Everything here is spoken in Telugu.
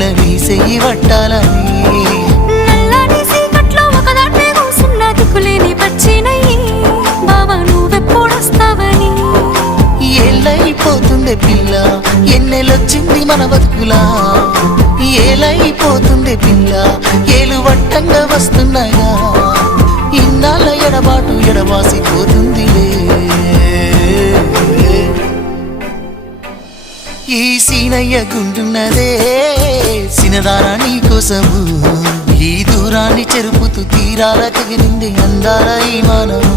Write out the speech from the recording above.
పిల్ల నీ చెయ్యి పట్టాలని నల్లని సీకట్లో ఒకదాన్నే కూసున్న దిక్కులేని పచ్చినయ్యి బావా నువ్వెప్పుడొస్తావని ఏళ్ళైపోతుండే పిల్ల ఎన్నెలొచ్చింది మన బతుకులా ఏలైపోతుండే పిల్ల ఏలు వట్టంగా వస్తున్నాయా ఇన్నాళ్ళ ఎడబాటు ఎడవాసిపోతుందిలే ఈ సీనయ్య గుంటున్నదే సినదారా నీ కోసము ఈ దూరాన్ని చెరుపుతూ తీరాల తెగిరింది అందాల ఈ మానము